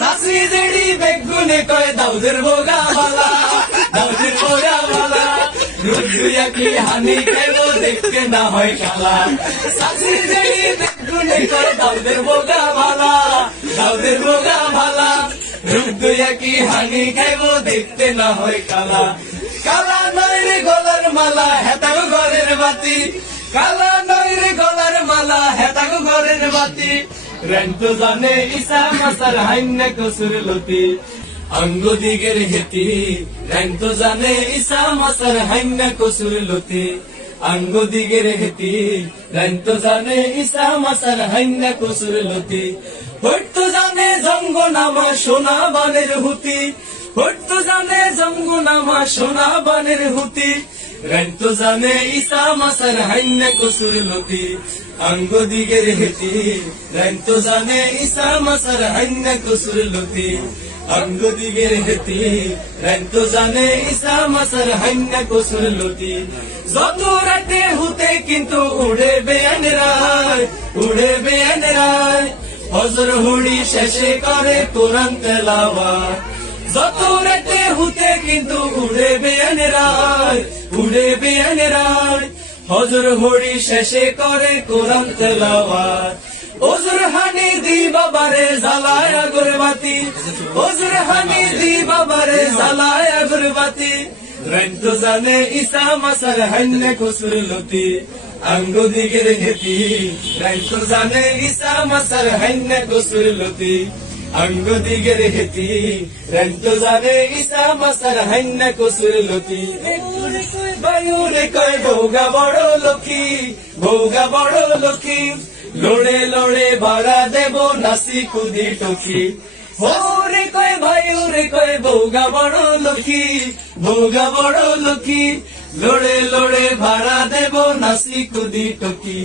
সাসি জেডি বেগুনে কয় দাউদের বোগা ভালা, দাউদের বোগা ভালা, রুদ্রিয়া কি হানি খাইব দেখতে না হয় কালা। সাসি জেডি বেগুনে কয় দাউদের বোগা ভালা, দাউদের বোগা ভালা, রুদ্রিয়া কি হানি খাইব দেখতে না হয় কালা। কালা নয় রে গলার মালা হেতাগো ঘরের বাতি, কালা নয় রে গলার মালা হেতাগো ঘরের বাতি, রেন্ট জানে ইসা মাসার হাইন্না কসুর লতি, অঙ্গ দিগের হেতি রেন্ট জানে ইসা মাসার হাইন্না কসুর লতি, অঙ্গ দিগের হেতি রেন্ট জানে ইসা মাসার হাইন্না কসুর লতি, হইত জানে জঙ্গ নামা সোনা বানের হুতি, হইত জানে জঙ্গ নামা সোনা বানের হুতি, রেন্ট জানে ইসা মাসার হাইন্না কসুর লতি, অঙ্গ দিগের হেতি রেন্ট জানে ইসা মাসার হাইন্না কসুর লতি, অঙ্গ দিগের হেতি রেন্ট জানে ইসা মাসার হাইন্না কসুর লতি। যত রাতে হুতে কিন্তু উড়ে বেয়ান রায়, উড়ে বেয়ান রায়, হজর হুড়ি শেষে করে কোরআন তেলাওয়াত, যত রাতে হুতে কিন্তু উড়ে বেয়ান রায়, উড়ে বেয়ান রায়, হজর হুড়ি শেষে করে কোরআন তেলাওয়াত। ওজর হানি দি বাবারে জ্বালায় আগরবাতি, ওজর হানি দি বাবারে জ্বালায় আগরবাতি, রেন্ট জানে ইসা মাসার হাইন্না কসুর লতি, অঙ্গ দিগের হেতি রেন্ট জানে ইসা মাসার হাইন্না কসুর লতি, অঙ্গ দিগের হেতি রেন্ট জানে ইসা মাসার হাইন্না কসুর লতি। বায়ুরে কয় ভোগা বড় লক্ষ্মী, ভোগা বড় লক্ষ্মী, লড়ে লড়ে ভাড়া দেব নাসি কুদি টকি, ওরে কয় ভাইরে কয় ভোগা বড় লক্ষ্মী, ভোগা বড় লক্ষ্মী, লড়ে লড়ে ভাড়া দেব নাসি কুদি টকি,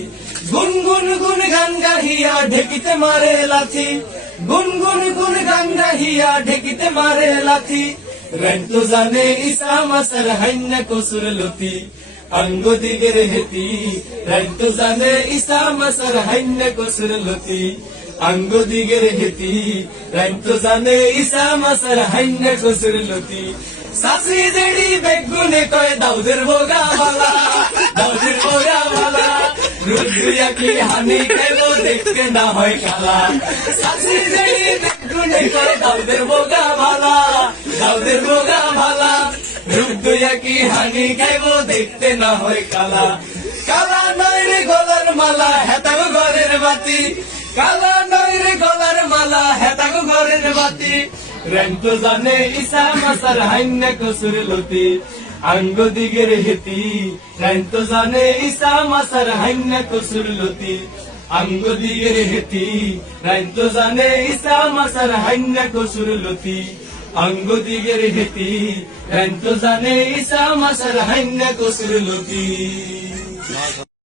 গুনগুন গুন গান গাহিয়া ঢেকিতে মারে লাথি, গুনগুন গুন গান গাহিয়া ঢেকিতে মারে লাথি, রেন্ট জানে ইসা মাসার হাইন্না কসুর লতি, অঙ্গ দিগের হেতি রেন্ট জানে ইসা মাসার হাইন্না কসুর লতি, অঙ্গ দিগের হেতি রেন্ট জানে ইসা মাসার হাইন্না কসুর লতি। সাসি জেডি বেগুনে কয় দাউদের বোগা ভালা, দাউদের বোগা ভালা, রুদ্রিয়া কি হানি খাইব দেখতে না হয় কালা। সাসি জেডি বেগুনে কয় দাউদের বোগা ভালা, দাউদের বোগা ভালা, রুদ্রিয়া কি হানি খাইব দেখতে না হয় কালা। কালা নয় রে গলার মালা হেতাগো ঘরের বাতি, কালা নয় রে গলার মালা হেতাগো ঘরের বাতি, রেন্ট জানে ইসা মাসার হাইন্না কসুর লতি, অঙ্গ দিগের হেতি রেন্ট জানে ইসা মাসার হাইন্না কসুর লতি, অঙ্গ দিগের হেতি রেন্ট জানে ইসা মাসার হাইন্না কসুর লতি, অঙ্গ দিগের হেতি রেন্ট জানে ইসা মাসার হাইন্না কসুর লতি।